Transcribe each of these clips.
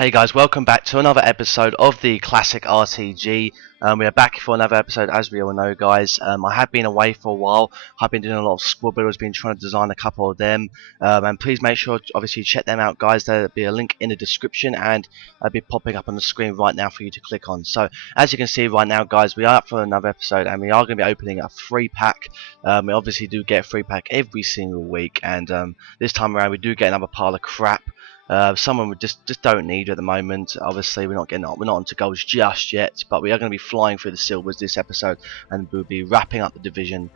Hey guys, welcome back to another episode of the Classic RTG. We are back for another episode, as we all know, guys. I have been away for a while. I've been doing a lot of squad builders, been trying to design a couple of them. And please make sure, obviously, check them out, guys. There'll be a link in the description, and I'll be popping up on the screen right now for you to click on. So, as you can see right now, guys, we are up for another episode, and we are going to be opening a free pack. We obviously do get a free pack every single week, and this time around, we do get another pile of crap. Someone we just don't need at the moment. Obviously, we're not onto golds just yet, but we are going to be flying through the silvers this episode, and we'll be wrapping up the division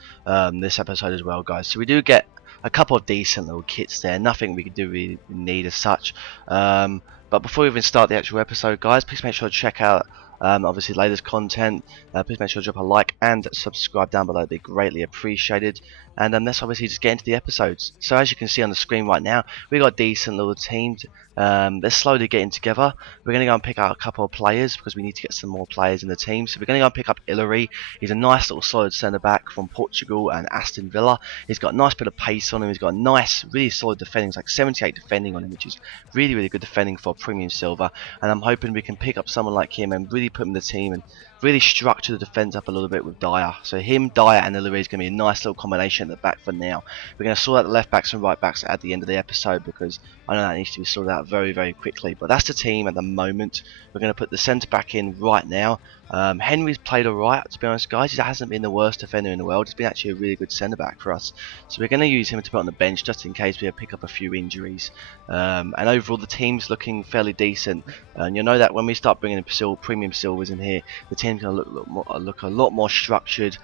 this episode as well, guys. So we do get a couple of decent little kits there. Nothing we could do really need as such. But before we even start the actual episode, guys, please make sure to check out obviously latest content. Please make sure to drop a like and subscribe down below. It'd be greatly appreciated. And let's obviously just get into the episodes. So as you can see on the screen right now, we got decent little teams. They're slowly getting together. We're going to go and pick out a couple of players because we need to get some more players in the team. So we're going to go and pick up Hillary. He's a nice little solid centre back from Portugal and Aston Villa. He's got a nice bit of pace on him. He's got a nice, really solid defending. It's like 78 defending on him, which is really, really good defending for premium silver. And I'm hoping we can pick up someone like him and really put him in the team and really structure the defence up a little bit with Dyer. So him, Dyer and Hillary is going to be a nice little combination at the back for now. We're going to sort out the left backs and right backs at the end of the episode because I know that needs to be sorted out very, very quickly. But that's the team at the moment. We're going to put the centre back in right now. Henry's played alright, to be honest, guys. He hasn't been the worst defender in the world. He's been actually a really good centre back for us. So we're going to use him to put on the bench just in case we pick up a few injuries. And overall, the team's looking fairly decent. And you'll know that when we start bringing in premium silvers in here, the team's going to look a lot more structured,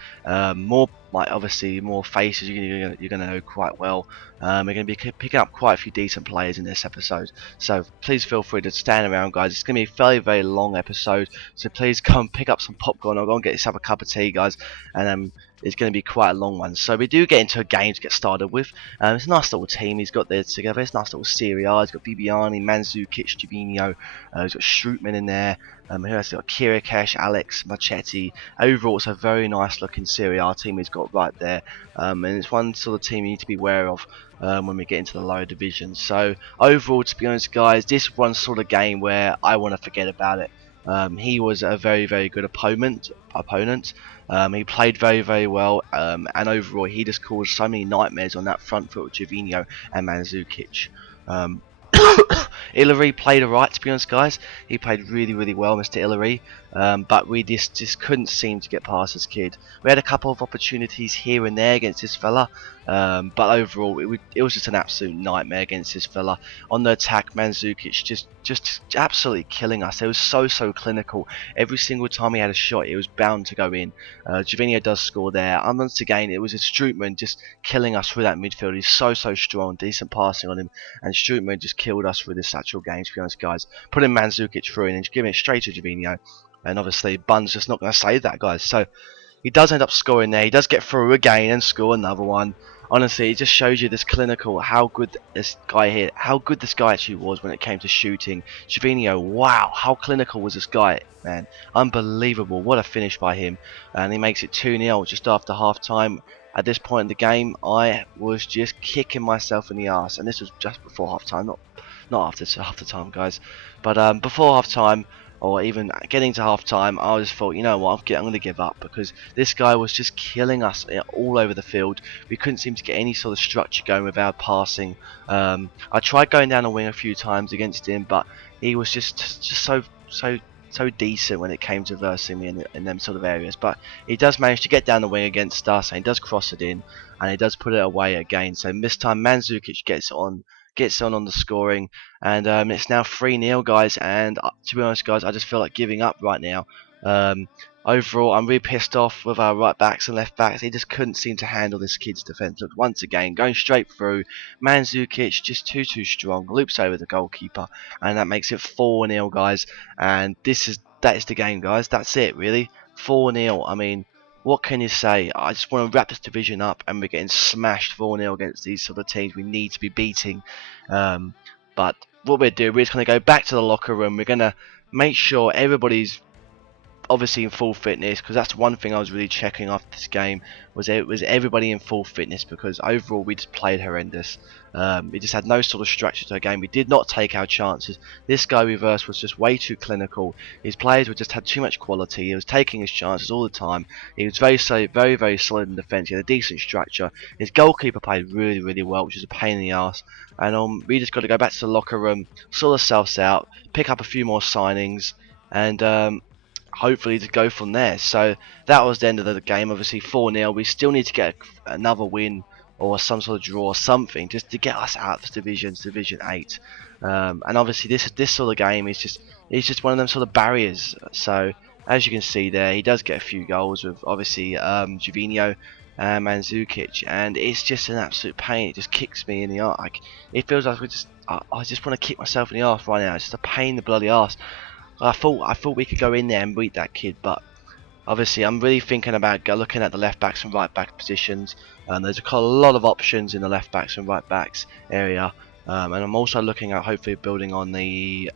more obviously more faces you're going to know quite well. We're going to be picking up quite a few decent players in this episode, so please feel free to stand around, guys. It's going to be a very, very long episode, so please come pick up some popcorn or go and get yourself a cup of tea, guys, and it's going to be quite a long one. So we do get into a game to get started with. It's a nice little team he's got there together. It's a nice little Serie A. He's got Bibiani, Mandzukic, Jovino. He's got Strootman in there. Who else? He's got Kirikesh, Alex, Machetti. Overall, it's a very nice looking Serie A team he's got right there. And it's one sort of team you need to be aware of when we get into the lower divisions. So overall, to be honest, guys, this one sort of game where I want to forget about it. He was a very, very good opponent. He played very, very well, and overall he just caused so many nightmares on that front foot with Jovino and Mandzukic. Hillary played alright, to be honest, guys. He played really, really well, Mr. Hillary. But we just couldn't seem to get past this kid. We had a couple of opportunities here and there against this fella, but overall it was just an absolute nightmare against this fella. On the attack, Mandzukic just absolutely killing us. It was so clinical. Every single time he had a shot, it was bound to go in. Jovino does score there, and once again it was a Strootman just killing us through that midfield. He's so strong, decent passing on him, and Strootman just killed us through this actual game, to be honest, guys. Putting Mandzukic through and then just giving it straight to Jovino. And obviously Bun's just not going to save that, guys. So he does end up scoring there. He does get through again and score another one. Honestly, it just shows you this clinical, how good this guy actually was when it came to shooting. Jovino, wow, how clinical was this guy, man? Unbelievable. What a finish by him. And he makes it 2-0 just after half time. At this point in the game, I was just kicking myself in the arse. And this was just before half time, not after half the time, guys. But before half time, or even getting to half time, I just thought, you know what, I'm going to give up, because this guy was just killing us all over the field. We couldn't seem to get any sort of structure going with our passing. I tried going down the wing a few times against him, but he was just so decent when it came to versing me in them sort of areas. But he does manage to get down the wing against us, and he does cross it in, and he does put it away again. So this time Mandzukic gets on the scoring, and it's now 3-0, guys. And to be honest, guys, I just feel like giving up right now. Overall, I'm really pissed off with our right backs and left backs. He just couldn't seem to handle this kid's defence. Look, once again, going straight through. Mandzukic just too strong. Loops over the goalkeeper, and that makes it 4-0, guys. And that is the game, guys. That's it, really. 4-0. I mean, what can you say? I just want to wrap this division up, and we're getting smashed 4-0 against these sort of teams we need to be beating. But what we're just going to go back to the locker room. We're going to make sure everybody's obviously in full fitness, because that's one thing I was really checking after this game, was everybody in full fitness, because overall we just played horrendous. We just had no sort of structure to our game. We did not take our chances. This guy reverse was just way too clinical. His players were just had too much quality. He was taking his chances all the time. He was very solid in defence. He had a decent structure. His goalkeeper played really well, which is a pain in the ass. And we just got to go back to the locker room, sort ourselves out, pick up a few more signings, and hopefully to go from there. So that was the end of the game. Obviously 4-0. We still need to get another win or some sort of draw or something just to get us out of Division 8. And obviously this sort of game is just one of them sort of barriers. So as you can see there, he does get a few goals with obviously Jovino and Mandzukic, and it's just an absolute pain. It just kicks me in the arse. Like, it feels like I just want to kick myself in the arse right now. It's just a pain in the bloody arse. I thought we could go in there and beat that kid, but obviously I'm really thinking about looking at the left backs and right back positions. There's a lot of options in the left backs and right backs area, and I'm also looking at hopefully building on the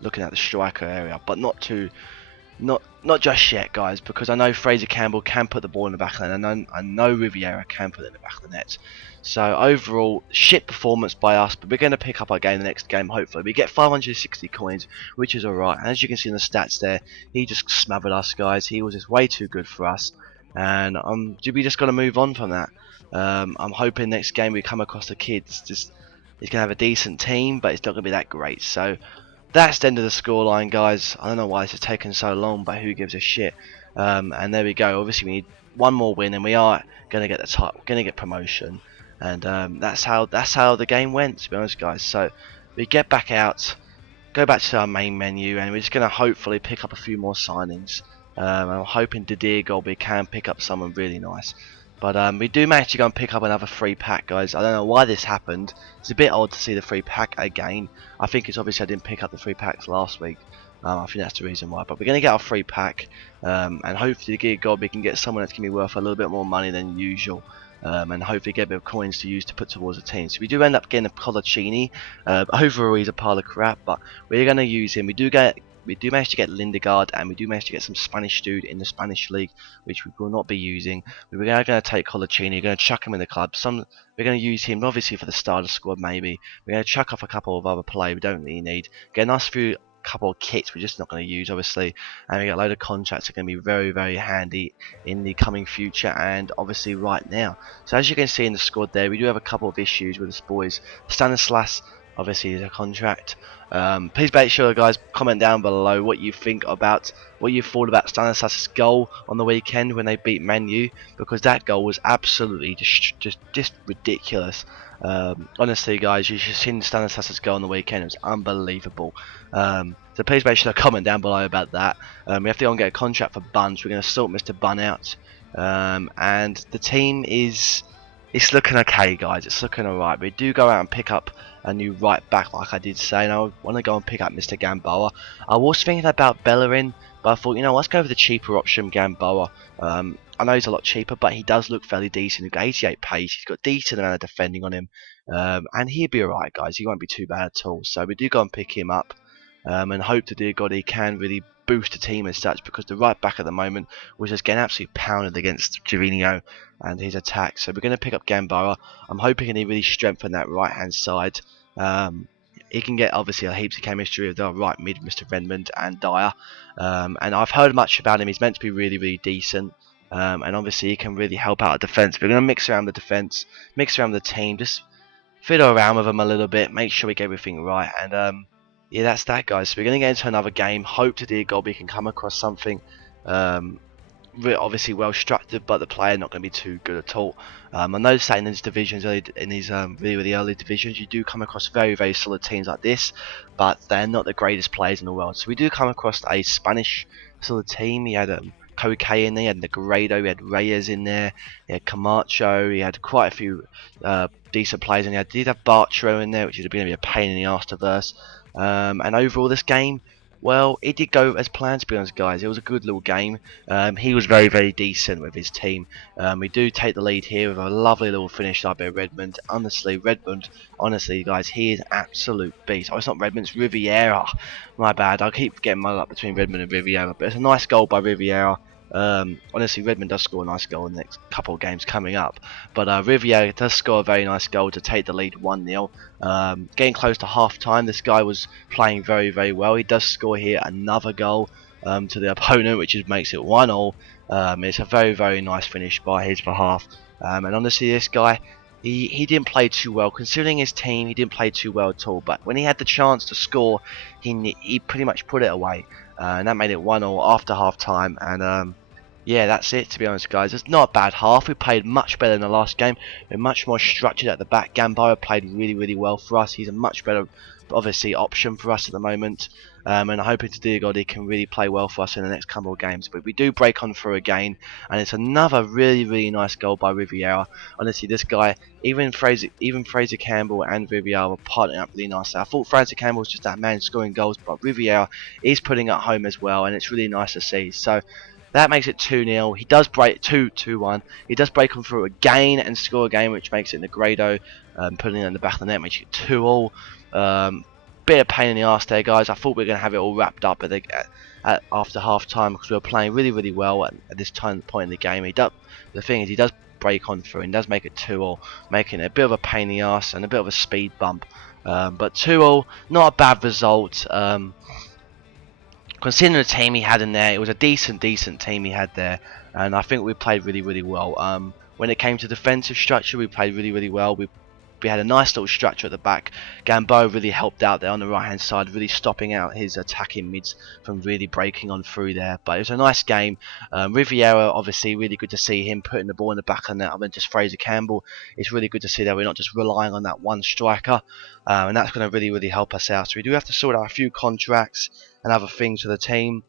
looking at the striker area, but not just yet, guys, because I know Fraser Campbell can put the ball in the back of the net, and I know Riviera can put it in the back of the net. So overall, shit performance by us, but we're going to pick up our game the next game, hopefully. We get 560 coins, which is alright. And as you can see in the stats there, he just smothered us, guys. He was just way too good for us. And we just got to move on from that. I'm hoping next game we come across the kids. He's going to have a decent team, but it's not going to be that great. So that's the end of the scoreline, guys. I don't know why this has taken so long, but who gives a shit? And there we go. Obviously, we need one more win, and we are going to get the top. We're going to get promotion. And that's how the game went, to be honest, guys. So we get back out, go back to our main menu, and we're just going to hopefully pick up a few more signings. I'm hoping Rtg Ep15 can pick up someone really nice. But we do manage to go and pick up another free pack, guys. I don't know why this happened. It's a bit odd to see the free pack again. I think it's obviously I didn't pick up the free packs last week. I think that's the reason why. But we're going to get our free pack, and hopefully Rtg Ep15 can get someone that's going to be worth a little bit more money than usual. And hopefully get a bit of coins to use to put towards the team. So we do end up getting a Colaccini. Overall, he's a pile of crap, but we're going to use him. We do manage to get Lindegaard, and we do manage to get some Spanish dude in the Spanish league, which we will not be using. We're going to take Colaccini. We're going to chuck him in the club. We're going to use him obviously for the starter squad. Maybe we're going to chuck off a couple of other players we don't really need. Get a nice few couple of kits we're just not going to use, obviously, and we got a load of contracts that are going to be very handy in the coming future and obviously right now. So as you can see in the squad there, we do have a couple of issues with this boys. Stanislas obviously is a contract. Please make sure, guys, comment down below what you thought about Stanislas' goal on the weekend when they beat Man U, because that goal was absolutely just ridiculous. Honestly, guys, you should have seen Stanislas' goal on the weekend. It was unbelievable. So please make sure to comment down below about that. We have to go and get a contract for Bun, so we're going to sort Mr. Bun out. And the team it's looking okay, guys. It's looking alright. We do go out and pick up a new right back, like I did say, and I want to go and pick up Mr. Gamboa. I was thinking about Bellerin, but I thought, let's go with the cheaper option, Gamboa. I know he's a lot cheaper, but he does look fairly decent. He's got 88 pace, he's got decent amount of defending on him, and he'll be alright, guys. He won't be too bad at all. So we do go and pick him up, and hope to dear God he can really boost the team as such, because the right back at the moment was just getting absolutely pounded against Jovino and his attack. So we're going to pick up Gamboa. I'm hoping he can really strengthen that right hand side. He can get obviously a heaps of chemistry with the right mid, Mr. Redmond and Dyer, and I've heard much about him. He's meant to be really decent, and obviously he can really help out the defence. We're going to mix around the defence, mix around the team, just fiddle around with them a little bit, make sure we get everything right, and yeah, that's that, guys. So we're going to get into another game. Hope to dear God we can come across something obviously well structured, but the player not going to be too good at all. I know that in these divisions, in these really early divisions, you do come across very solid teams like this, but they're not the greatest players in the world. So we do come across a Spanish sort of team. He had Coque in there, he had Negredo, he had Reyes in there, he had Camacho, he had quite a few decent players, and he did have Bartro in there, which is going to be a pain in the arse to verse. And overall, this game, Well, it did go as planned, to be honest, guys. It was a good little game. He was very, very decent with his team. We do take the lead here with a lovely little finish by Redmond. Honestly, guys, he is an absolute beast. Oh, it's not Redmond, it's Riviera. My bad. I keep getting muddled up between Redmond and Riviera, but it's a nice goal by Riviera. Honestly, Redmond does score a nice goal in the next couple of games coming up, but Riviera does score a very nice goal to take the lead 1-0. Getting close to half time, this guy was playing very, very well. He does score here another goal to the opponent, which makes it 1-0. It's a very, very nice finish by his behalf. And honestly, this guy, he didn't play too well. Considering his team, he didn't play too well at all. But when he had the chance to score, he pretty much put it away. And that made it 1-0 after half time. And yeah, that's it, to be honest, guys. It's not a bad half. We played much better than the last game. We're much more structured at the back. Gamboa played really, really well for us. He's a much better, obviously, option for us at the moment. And I'm hoping to dear God he can really play well for us in the next couple of games. But we do break on through again, and it's another really, really nice goal by Riviera. Honestly, this guy, even Fraser Campbell and Riviera were partnering up really nicely. I thought Fraser Campbell was just that man scoring goals, but Riviera is putting it home as well, and it's really nice to see. So that makes it 2-0. He does break 2-1. He does break on through again and score again, which makes it Negredo, putting it in the back of the net, makes it 2-2. Bit of pain in the arse there, guys. I thought we were going to have it all wrapped up after half time because we were playing really, really well at this point in the game. The thing is, he does break on through and does make it 2-2, making it a bit of a pain in the arse and a bit of a speed bump. But 2-2, not a bad result. Considering the team he had in there, it was a decent team he had there, and I think we played really, really well. When it came to defensive structure, we played really, really well. We had a nice little structure at the back. Gamboa really helped out there on the right hand side, really stopping out his attacking mids from really breaking on through there. But it was a nice game. Riviera, obviously, really good to see him putting the ball in the back of the net. I mean, just Fraser Campbell. It's really good to see that we're not just relying on that one striker, and that's going to really, really help us out. So we do have to sort out a few contracts and other things for the team.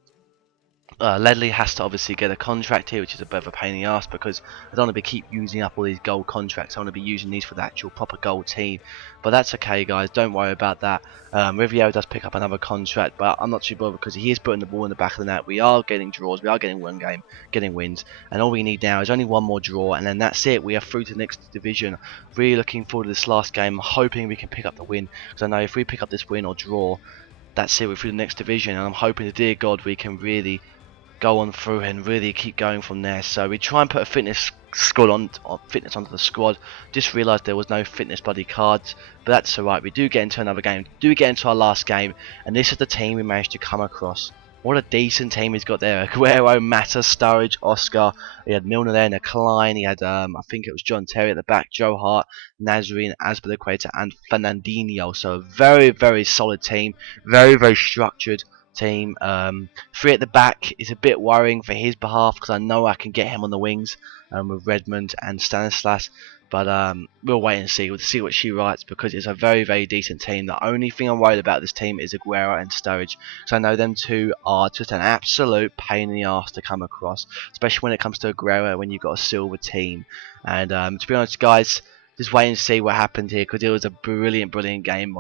Ledley has to obviously get a contract here, which is a bit of a pain in the ass because I don't want to keep using up all these gold contracts. I want to be using these for the actual proper gold team. But that's okay, guys. Don't worry about that. Riviera does pick up another contract, but I'm not too bothered because he is putting the ball in the back of the net. We are getting draws. We are getting one game, getting wins. And all we need now is only one more draw, and then that's it. We are through to the next division. Really looking forward to this last game. Hoping we can pick up the win because I know if we pick up this win or draw, that's it. We're through the next division, and I'm hoping to dear God we can really go on through and really keep going from there. So we try and put a fitness onto the squad. Just realised there was no fitness buddy cards, but that's alright. We do get into another game, do get into our last game, and this is the team we managed to come across. What a decent team he's got there. Aguero, Mata, Sturridge, Oscar. He had Milner there, Klein. He had, I think it was John Terry at the back, Joe Hart, Nazarene, Azpilicueta, and Fernandinho. So a very, very solid team. Very, very structured team. Three at the back is a bit worrying for his behalf because I know I can get him on the wings with Redmond and Stanislas, but we'll wait and see. We'll see what she writes because it's a very, very decent team. The only thing I'm worried about this team is Aguero and Sturridge, because I know them two are just an absolute pain in the arse to come across, especially when it comes to Aguero when you've got a silver team. And to be honest, guys, just wait and see what happened here because it was a brilliant game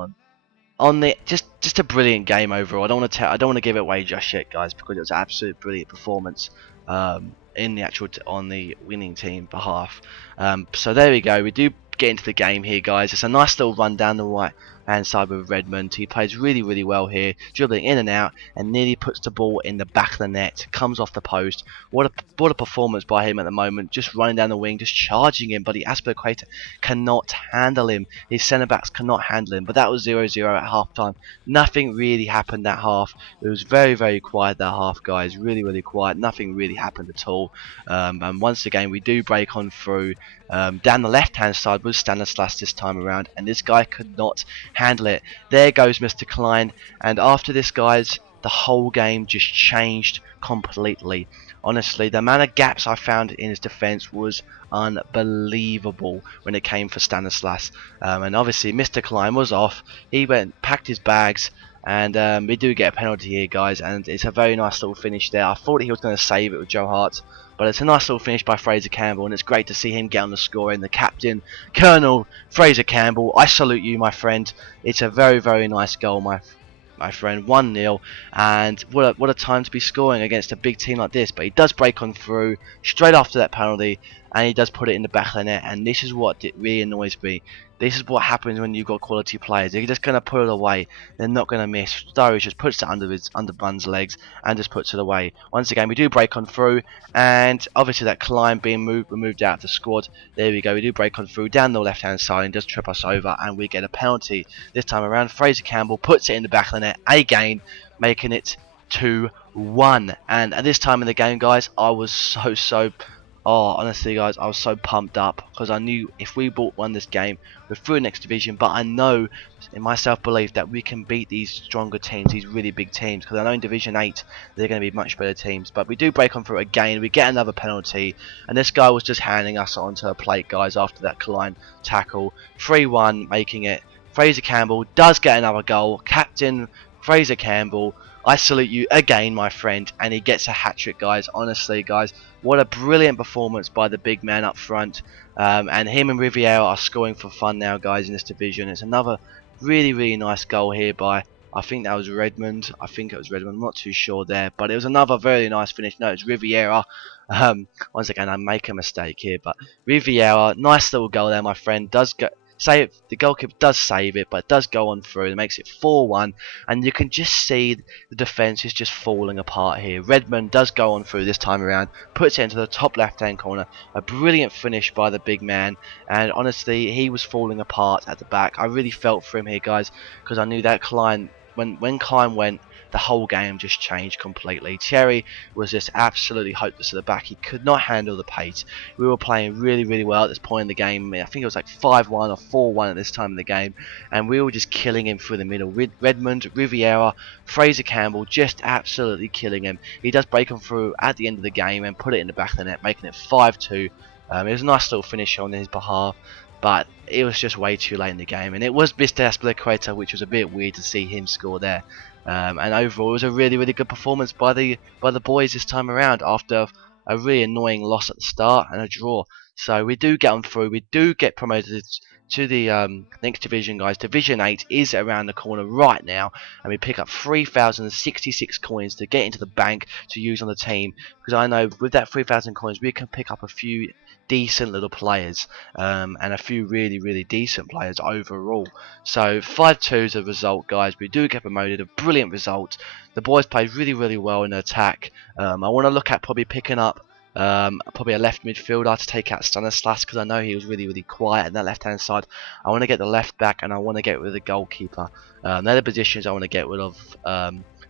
on the just a brilliant game overall. I don't want to give it away just yet, guys, because it was an absolute brilliant performance in the on the winning team behalf. So there we go. We do get into the game here, guys. It's a nice little run down the right hand side with Redmond. He plays really, really well here, dribbling in and out, and nearly puts the ball in the back of the net. Comes off the post. What a performance by him at the moment. Just running down the wing, just charging him, but the Azpilicueta cannot handle him. His centre backs cannot handle him. But that was 0-0 at half time. Nothing really happened that half. It was very, very quiet that half, guys. Really, really quiet. Nothing really happened at all. And once again, we do break on through. Down the left hand side was Stanislas this time around, and this guy could not handle it. There goes Mr. Klein, and after this, guys, the whole game just changed completely. Honestly, the amount of gaps I found in his defence was unbelievable when it came for Stanislas. And obviously Mr. Klein was off. He packed his bags, and we do get a penalty here, guys, and it's a very nice little finish there. I thought he was going to save it with Joe Hart, but it's a nice little finish by Fraser Campbell, and it's great to see him get on the score. And the captain, Colonel Fraser Campbell, I salute you, my friend. It's a very, very nice goal, my friend, 1-0, and what a time to be scoring against a big team like this. But he does break on through straight after that penalty, and he does put it in the back of the net, and this is what really annoys me. This is what happens when you've got quality players. They're just going to put it away. They're not going to miss. Sturridge just puts it under Bun's legs and just puts it away. Once again, we do break on through, and obviously that Klein being moved out of the squad. There we go. We do break on through down the left-hand side and does trip us over, and we get a penalty. This time around, Fraser Campbell puts it in the back of the net again, making it 2-1. And at this time in the game, guys, I was so honestly, guys, I was so pumped up because I knew if we won this game, we're through the next division. But I know in my self-belief that we can beat these stronger teams, these really big teams, because I know in Division 8 they're going to be much better teams. But we do break on through again. We get another penalty, and this guy was just handing us onto a plate, guys, after that Klein tackle. 3-1, making it. Fraser Campbell does get another goal. Captain Fraser Campbell, I salute you again, my friend, and he gets a hat-trick, guys. Honestly, guys, what a brilliant performance by the big man up front. And him and Riviera are scoring for fun now, guys, in this division. It's another really nice goal here by, I think that was Redmond. I'm not too sure there, but it was another very nice finish. No, it's Riviera. Once again, I make a mistake here, but Riviera, nice little goal there, my friend. Does go. Save the goalkeeper does save it, but it does go on through and it makes it 4-1, and you can just see the defense is just falling apart here. Redmond does go on through this time around, puts it into the top left hand corner. A brilliant finish by the big man, and honestly he was falling apart at the back. I really felt for him here, guys, because I knew that Klein, when Klein went, the whole game just changed completely. Thierry was just absolutely hopeless at the back. He could not handle the pace. We were playing really well at this point in the game. I think it was like 5-1 or 4-1 at this time in the game, and we were just killing him through the middle. Redmond, Riviera, Fraser Campbell, just absolutely killing him. He does break him through at the end of the game and put it in the back of the net, making it 5-2. It was a nice little finish on his behalf, but it was just way too late in the game, and it was Mr. Aspilicueta, which was a bit weird to see him score there. And overall, it was a really good performance by the boys this time around after a really annoying loss at the start and a draw. So we do get on through. We do get promoted to the next division, guys. Division 8 is around the corner right now, and we pick up 3,066 coins to get into the bank to use on the team. Because I know with that 3,000 coins, we can pick up a few decent little players, and a few really decent players overall. So 5-2 is the result, guys. We do get promoted, a brilliant result. The boys played really well in the attack. I want to look at probably picking up probably a left midfielder to take out Stanislas, because I know he was really quiet on that left hand side. I want to get the left back, and I want to get rid of the goalkeeper. They're the positions I want to get rid of.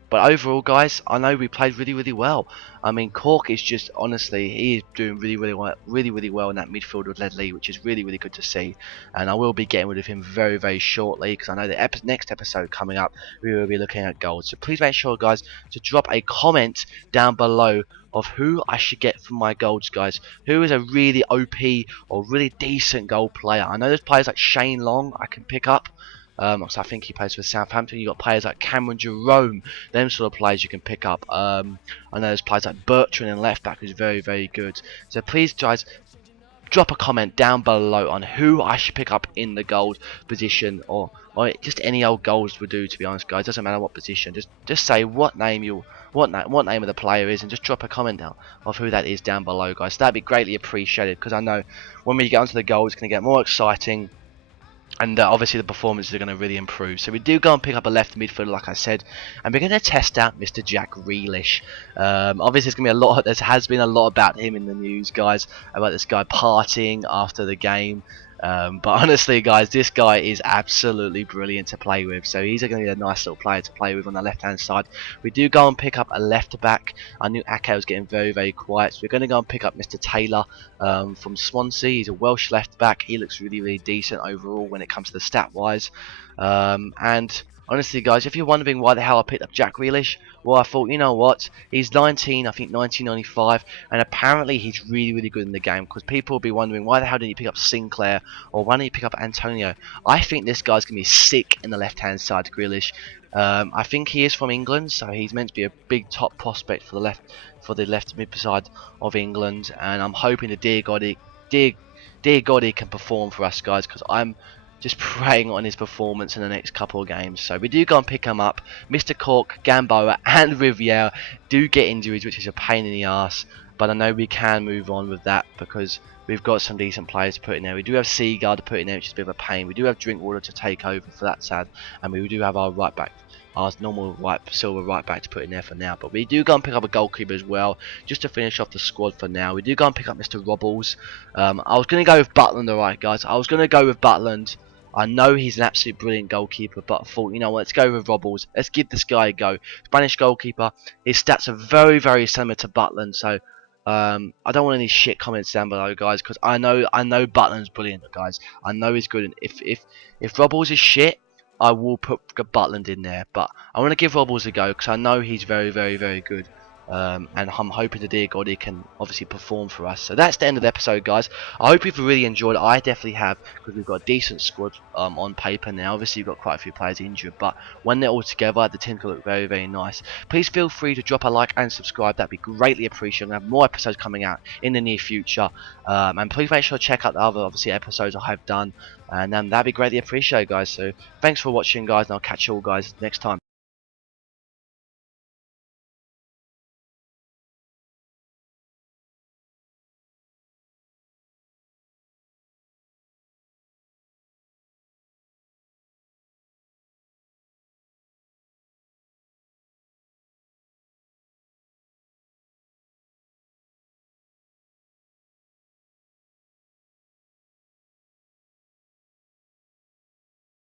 But overall, guys, I know we played really well. I mean, Cork is just, honestly, he is doing really well in that midfield with Ledley, which is really good to see. And I will be getting rid of him very shortly, because I know the next episode coming up, we will be looking at goals. So please make sure, guys, to drop a comment down below of who I should get for my golds, guys. Who is a really OP or really decent goal player? I know there's players like Shane Long I can pick up. So I think he plays for Southampton. You've got players like Cameron Jerome, them sort of players you can pick up. I know there's players like Bertrand in left back, who's very good. So please, guys, drop a comment down below on who I should pick up in the gold position, or just any old goals would do, to be honest, guys. Doesn't matter what position. Just say what name of the player is, and just drop a comment down of who that is down below, guys. So that'd be greatly appreciated, because I know when we get onto the goals, it's going to get more exciting. And obviously the performances are going to really improve. So we do go and pick up a left midfielder, like I said, and we're going to test out Mr. Jack Grealish. Obviously, there's going to be a lot. There has been a lot about him in the news, guys, about this guy partying after the game. But honestly, guys, this guy is absolutely brilliant to play with. So he's going to be a nice little player to play with on the left-hand side. We do go and pick up a left-back. I knew Ake was getting very quiet. So we're going to go and pick up Mr. Taylor from Swansea. He's a Welsh left-back. He looks really decent overall when it comes to the stat-wise. And honestly, guys, if you're wondering why the hell I picked up Jack Grealish, well, I thought, you know what, he's 19, I think 1995, and apparently he's really good in the game, because people will be wondering, why the hell didn't you pick up Sinclair, or why didn't you pick up Antonio? I think this guy's going to be sick in the left-hand side, Grealish. I think he is from England, so he's meant to be a big top prospect for the left mid side of England, and I'm hoping the dear God he can perform for us, guys, because I'm just preying on his performance in the next couple of games. So we do go and pick him up. Mr. Cork, Gamboa and Riviere do get injuries, which is a pain in the ass. But I know we can move on with that because we've got some decent players to put in there. We do have Seagull to put in there, which is a bit of a pain. We do have Drinkwater to take over for that sad. And we do have our right back, our normal silver right back to put in there for now. But we do go and pick up a goalkeeper as well, just to finish off the squad for now. We do go and pick up Mr. Robbles. I was going to go with Butland, alright guys. I was going to go with Butland. I know he's an absolute brilliant goalkeeper, but I thought, you know what, let's go with Robbles. Let's give this guy a go. Spanish goalkeeper. His stats are very, very similar to Butland, so I don't want any shit comments down below, guys, because I know Butland's brilliant, guys. I know he's good. And if Robbles is shit, I will put Butland in there. But I want to give Robbles a go because I know he's very, very, very good. And I'm hoping to dear God he can obviously perform for us. So that's the end of the episode, guys. I hope you've really enjoyed it. I definitely have, because we've got a decent squad on paper now. Obviously, we've got quite a few players injured, but when they're all together, the team can look very, very nice. Please feel free to drop a like and subscribe. That'd be greatly appreciated. We'll have more episodes coming out in the near future. And please make sure to check out the other obviously episodes I have done. And that'd be greatly appreciated, guys. So thanks for watching, guys, and I'll catch you all guys next time.